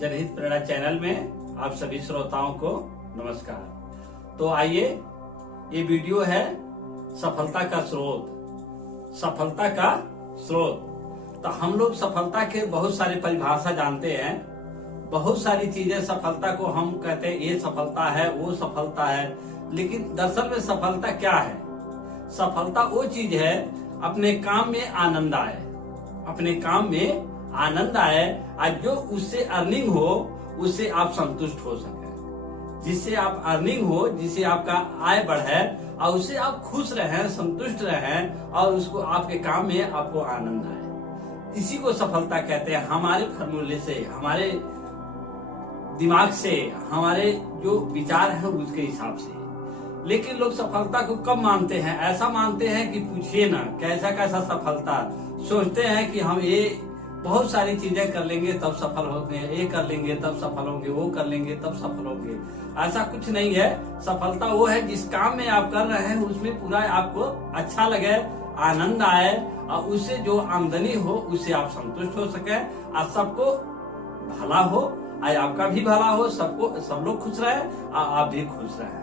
जनहित प्रेरणा चैनल में आप सभी श्रोताओं को नमस्कार। तो आइए, ये वीडियो है सफलता का स्रोत। सफलता का स्रोत, तो हम लोग सफलता के बहुत सारी परिभाषा जानते हैं, बहुत सारी चीजें सफलता को हम कहते हैं ये सफलता है, वो सफलता है, लेकिन दरअसल में सफलता क्या है? सफलता वो चीज है अपने काम में आनंद आए, अपने काम में आनंद आए और जो उससे अर्निंग हो उससे आप संतुष्ट हो सके, जिससे आप अर्निंग हो, जिससे आपका आय बढ़े और उससे आप खुश रहें, संतुष्ट रहें और उसको आपके काम में आपको आनंद आए। इसी को सफलता कहते हैं। हमारे फॉर्मूले से, हमारे दिमाग से, हमारे जो विचार हैं उसके हिसाब से। लेकिन लोग सफलता को कब मानते हैं? ऐसा मानते हैं कि पूछिए ना, कैसा कैसा सफलता सोचते हैं कि हम ये बहुत सारी चीजें कर लेंगे तब सफल होते हैं, ये कर लेंगे तब सफल होंगे, वो कर लेंगे तब सफल होंगे। ऐसा कुछ नहीं है। सफलता वो है जिस काम में आप कर रहे हैं उसमें पूरा आपको अच्छा लगे, आनंद आए और उससे जो आमदनी हो उससे आप संतुष्ट हो सके और सबको भला हो और आपका भी भला हो, सबको, सब लोग खुश रहे और आप भी खुश रहे।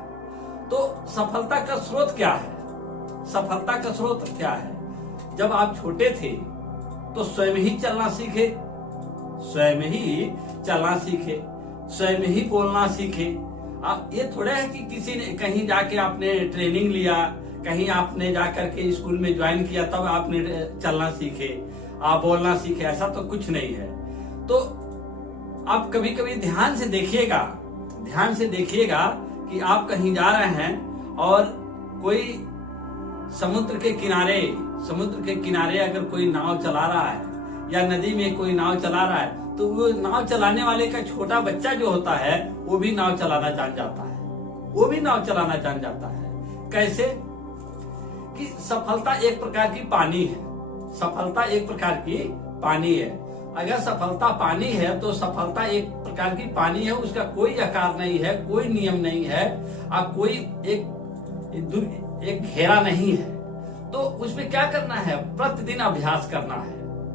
तो सफलता का स्रोत क्या है? सफलता का स्रोत क्या है? जब आप छोटे थे तो स्वयं ही चलना सीखे, स्वयं ही चलना सीखे, स्वयं ही बोलना सीखे। अब ये थोड़ा है कि किसी ने कहीं जाके आपने ट्रेनिंग लिया, कहीं आपने जाकर के स्कूल में ज्वाइन किया तब आपने चलना सीखे, आप बोलना सीखे, ऐसा तो कुछ नहीं है। तो आप कभी कभी ध्यान से देखिएगा, ध्यान से देखिएगा कि आप कहीं जा रहे हैं और कोई समुद्र के किनारे अगर कोई नाव चला रहा है या नदी में कोई नाव चला रहा है तो वो नाव चलाने वाले का छोटा बच्चा जो होता है वो भी नाव चलाना जान जाता है, वो भी नाव चलाना जान जाता है। कैसे? कि सफलता एक प्रकार की पानी है, सफलता एक प्रकार की पानी है। अगर सफलता पानी है तो सफलता एक प्रकार की पानी है, उसका कोई आकार नहीं है, कोई नियम नहीं है और कोई एक घेरा नहीं है। तो उसमें क्या करना है? प्रतिदिन अभ्यास करना है,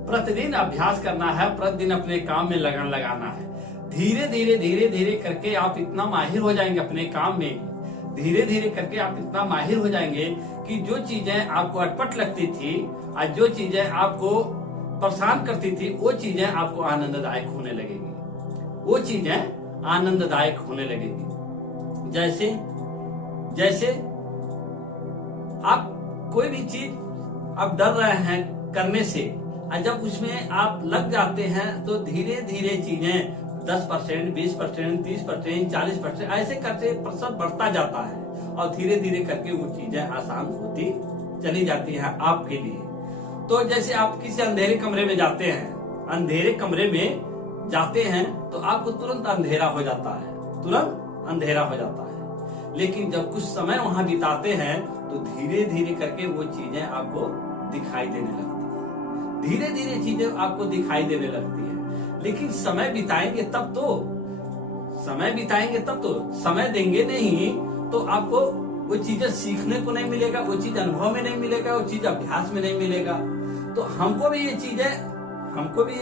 प्रतिदिन अभ्यास करना है, प्रतिदिन अपने काम में लगन लगाना है। धीरे धीरे धीरे धीरे करके आप इतना माहिर हो जाएंगे अपने काम में, धीरे धीरे करके आप इतना माहिर हो जाएंगे कि जो चीजें आपको अटपट लगती थी और जो चीजें आपको परेशान करती थी वो चीजें आपको आनंददायक होने लगेगी, वो चीजें आनंददायक होने लगेगी। जैसे आप कोई भी चीज आप डर रहे हैं करने से और जब उसमें आप लग जाते हैं तो धीरे धीरे चीजें 10%, 20%, 30%, 40% ऐसे करते प्रतिशत बढ़ता जाता है और धीरे धीरे करके वो चीजें आसान होती चली जाती हैं आपके लिए। तो जैसे आप किसी अंधेरे कमरे में जाते हैं, अंधेरे कमरे में जाते हैं तो आपको तुरंत अंधेरा हो जाता है, तुरंत अंधेरा हो जाता है। लेकिन जब कुछ समय वहां बिताते हैं तो धीरे धीरे करके वो चीजें आपको दिखाई देने लगती है, धीरे धीरे चीजें आपको दिखाई देने लगती है। लेकिन समय बिताएंगे तब तो, समय बिताएंगे तब तो, समय देंगे नहीं तो आपको वो चीजें सीखने को नहीं मिलेगा, वो चीज अनुभव में नहीं मिलेगा, वो चीज अभ्यास में नहीं मिलेगा। तो हमको भी ये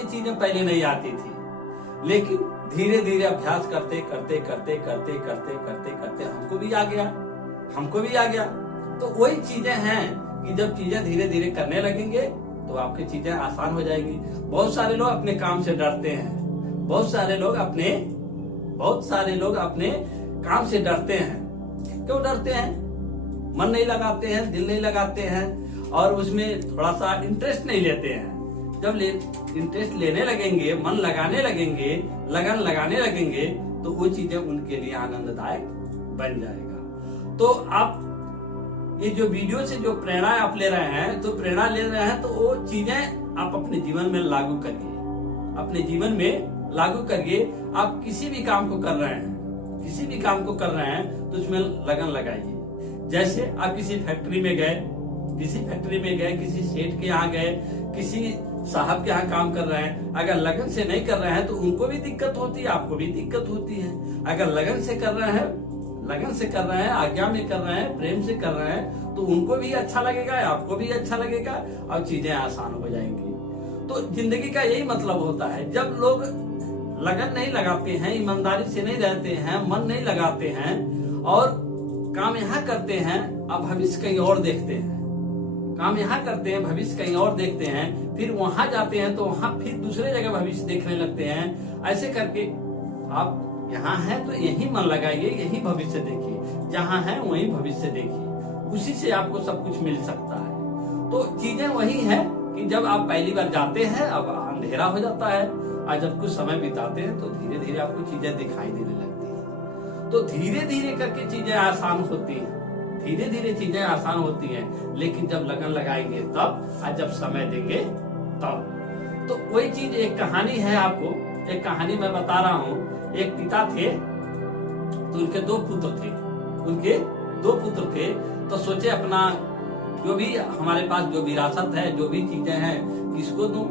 चीजें पहले नहीं आती थी, लेकिन धीरे धीरे अभ्यास करते करते करते करते करते करते करते हमको भी आ गया। तो वही चीजें हैं कि जब चीजें धीरे धीरे करने लगेंगे तो आपकी चीजें आसान हो जाएगी। बहुत सारे लोग अपने काम से डरते हैं, बहुत सारे लोग अपने काम से डरते हैं। क्यों डरते हैं? मन नहीं लगाते हैं, दिल नहीं लगाते हैं और उसमें थोड़ा सा इंटरेस्ट नहीं लेते हैं। जब इंटरेस्ट लेने लगेंगे, मन लगाने लगेंगे, लगन लगाने लगेंगे तो वो चीजें उनके लिए आनंददायक बन जाएगा। तो आप ये जो वीडियो से जो प्रेरणा आप ले रहे हैं, तो प्रेरणा ले रहे हैं तो वो चीजें आप अपने जीवन में लागू करिए, अपने जीवन में लागू करिए। आप किसी भी काम को कर रहे हैं, किसी भी काम को कर रहे हैं तो उसमें लगन लगाइए। जैसे आप किसी फैक्ट्री में गए, किसी सेठ के यहाँ गए, किसी साहब के यहाँ काम कर रहे हैं, अगर लगन से नहीं कर रहे हैं तो उनको भी दिक्कत होती है, आपको भी दिक्कत होती है। अगर लगन से कर रहे हैं, आज्ञा में कर रहे हैं, प्रेम से कर रहे हैं तो उनको भी अच्छा लगेगा, आपको भी अच्छा लगेगा और चीजें आसान हो जाएंगी। तो जिंदगी का यही मतलब होता है। जब लोग लगन नहीं लगाते हैं, ईमानदारी से नहीं रहते हैं, मन नहीं लगाते हैं और काम यहाँ करते हैं अब भविष्य कहीं और देखते हैं, काम यहाँ करते हैं भविष्य कहीं और देखते हैं, फिर वहां जाते हैं तो वहां फिर दूसरे जगह भविष्य देखने लगते हैं। ऐसे करके आप यहाँ हैं तो यही मन लगाइए, यही भविष्य देखिए, जहाँ है वही भविष्य देखिए, उसी से आपको सब कुछ मिल सकता है। तो चीजें वही है कि जब आप पहली बार जाते हैं अब अंधेरा हो जाता है, और जब कुछ समय बिताते हैं तो धीरे धीरे आपको चीजें दिखाई देने लगती हैं। तो धीरे धीरे करके चीजें आसान होती हैं, धीरे धीरे चीजें आसान होती हैं, लेकिन जब लगन लगाएंगे तब और जब समय देंगे तब। तो वही चीज एक कहानी है, आपको एक कहानी मैं बता रहा हूँ। एक पिता थे तो उनके दो पुत्र थे, तो सोचे अपना जो भी हमारे पास जो विरासत है, जो भी चीजें हैं, किसको दूं।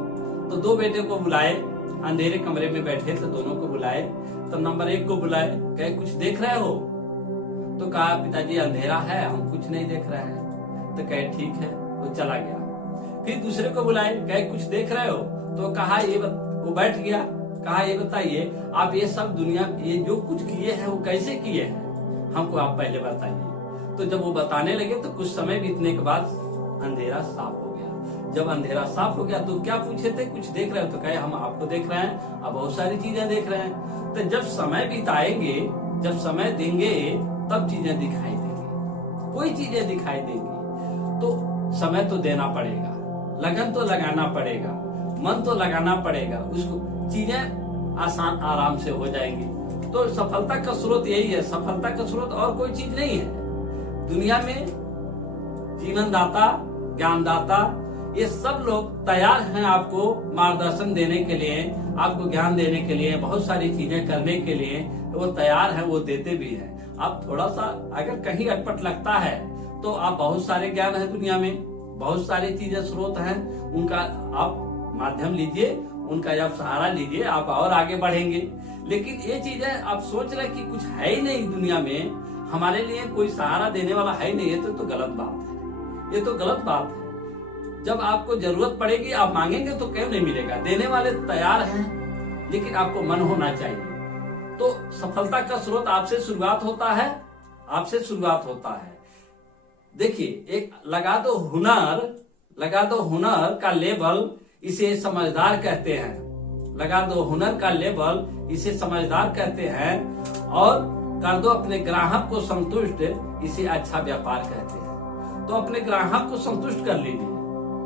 तो दो बेटे को बुलाए, अंधेरे कमरे में बैठे थे, दोनों को बुलाए। तो नंबर 1 को बुलाए, कहे कुछ देख रहे हो? तो कहा पिताजी अंधेरा है, हम कुछ नहीं देख रहे हैं। तो कहे ठीक है, वो चला गया। फिर दूसरे को बुलाए, कहे कुछ देख रहे हो? तो कहा वो बैठ गया। कहा ये बताइए आप ये सब दुनिया ये जो कुछ किए हैं वो कैसे किए हैं, हमको आप पहले बताइए। तो जब वो बताने लगे तो कुछ समय बीतने के बाद अंधेरा साफ हो गया। जब अंधेरा साफ हो गया तो क्या पूछे थे, कुछ देख रहे हो? तो कहे हम आपको देख रहे हैं, अब बहुत सारी चीजें देख रहे हैं। तो जब समय बिताएंगे, जब समय देंगे तब चीजें दिखाई देंगी, कोई चीजें दिखाई देंगी। तो समय तो देना पड़ेगा, लगन तो लगाना पड़ेगा, मन तो लगाना पड़ेगा, उसको चीजें आसान आराम से हो जाएंगी। तो सफलता का स्रोत यही है, सफलता का स्रोत और कोई चीज नहीं है दुनिया में। जीवन दाता, ज्ञान दाता, ये सब लोग तैयार हैं आपको मार्गदर्शन देने के लिए, आपको ज्ञान देने के लिए, बहुत सारी चीजें करने के लिए वो तैयार हैं, वो देते भी हैं। आप थोड़ा सा अगर कहीं अटपट लगता है तो आप बहुत सारे ज्ञान है दुनिया में, बहुत सारी चीजें स्रोत हैं, उनका आप माध्यम लीजिए, उनका आप सहारा लीजिए, आप और आगे बढ़ेंगे। लेकिन ये चीजें आप सोच रहे कि कुछ है ही नहीं दुनिया में, हमारे लिए कोई सहारा देने वाला है ही नहीं, है तो गलत बात है, ये तो गलत बात है। जब आपको जरूरत पड़ेगी आप मांगेंगे तो क्यों नहीं मिलेगा, देने वाले तैयार हैं, लेकिन आपको मन होना चाहिए। तो सफलता का स्रोत आपसे शुरुआत होता है, आपसे शुरुआत होता है। देखिए एक लगा दो हुनर का लेबल, इसे समझदार कहते हैं। लगा दो हुनर का लेबल, इसे समझदार कहते हैं। और कर दो अपने ग्राहक को संतुष्ट, इसे अच्छा व्यापार कहते हैं। तो अपने ग्राहक को संतुष्ट कर लीजिए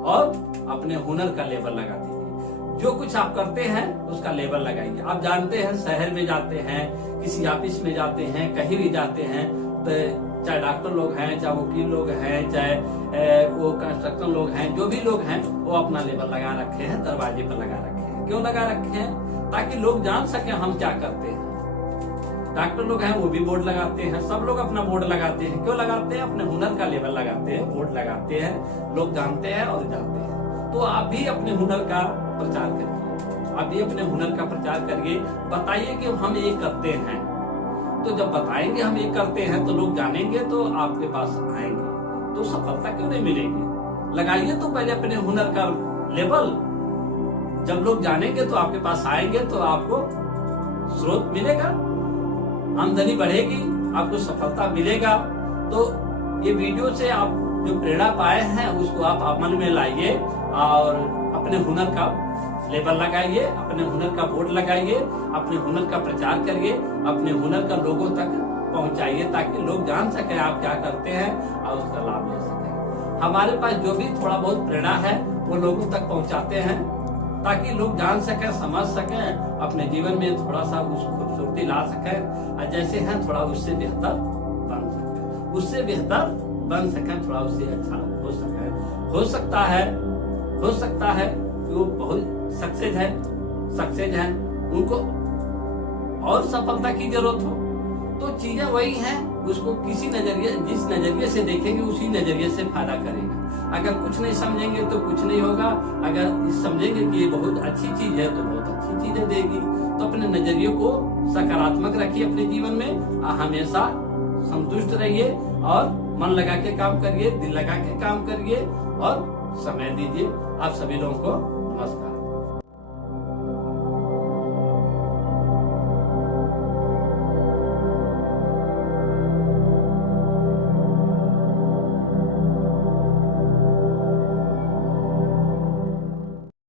और अपने हुनर का लेबल लगा दीजिए। जो कुछ आप करते हैं उसका लेबल लगाइए। आप जानते हैं शहर में जाते हैं, किसी ऑफिस में जाते हैं, कहीं भी जाते हैं, तो चाहे डॉक्टर लोग हैं, चाहे वकील लोग हैं, चाहे वो कंस्ट्रक्शन लोग हैं, जो भी लोग हैं वो अपना लेबल लगा रखे हैं, दरवाजे पर लगा रखे हैं। क्यों लगा रखे हैं? ताकि लोग जान सके हम क्या करते हैं। डॉक्टर लोग हैं वो भी बोर्ड लगाते हैं, सब लोग अपना बोर्ड लगाते हैं। क्यों लगाते हैं? अपने हुनर का लेबल लगाते हैं, बोर्ड लगाते हैं, लोग जानते हैं और जाते हैं। तो आप भी अपने हुनर का प्रचार करिए, आप भी अपने हुनर का प्रचार करिए, बताइए कि हम ये करते हैं। तो जब बताएंगे हम ये करते हैं तो लोग जानेंगे तो आपके पास आएंगे, तो सफलता क्यों नहीं मिलेगी। लगाइए तो पहले अपने हुनर का लेबल, जब लोग जानेंगे तो आपके पास आएंगे तो आपको स्रोत मिलेगा, आमदनी बढ़ेगी, आपको सफलता मिलेगा। तो ये वीडियो से आप जो प्रेरणा पाए हैं उसको आप अमल में लाइए और अपने हुनर का लेबल लगाइए, अपने हुनर का बोर्ड लगाइए, अपने हुनर का प्रचार करिए, अपने हुनर का लोगों तक पहुंचाइए, ताकि लोग जान सके आप क्या करते हैं और उसका लाभ ले सके। हमारे पास जो भी थोड़ा बहुत प्रेरणा है वो लोगों तक पहुंचाते हैं, ताकि लोग जान सके, समझ सके, अपने जीवन में थोड़ा सा उस खूबसूरती ला सके, और जैसे हैं थोड़ा उससे बेहतर बन सके, उससे बेहतर बन सके, थोड़ा उससे अच्छा हो सके। हो सकता है कि वो बहुत सक्सेस है, उनको और सफलता की जरूरत हो। तो चीजें वही हैं, उसको किसी नजरिए, जिस नजरिए से देखेंगे उसी नजरिए से फायदा करेगा। अगर कुछ नहीं समझेंगे तो कुछ नहीं होगा, अगर समझेंगे कि ये बहुत अच्छी चीज है तो बहुत अच्छी चीजें देगी। तो अपने नजरिए को सकारात्मक रखिए अपने जीवन में, हमेशा संतुष्ट रहिए और मन लगा के काम करिए, दिल लगा के काम करिए और समय दीजिए। आप सभी लोगों को नमस्कार।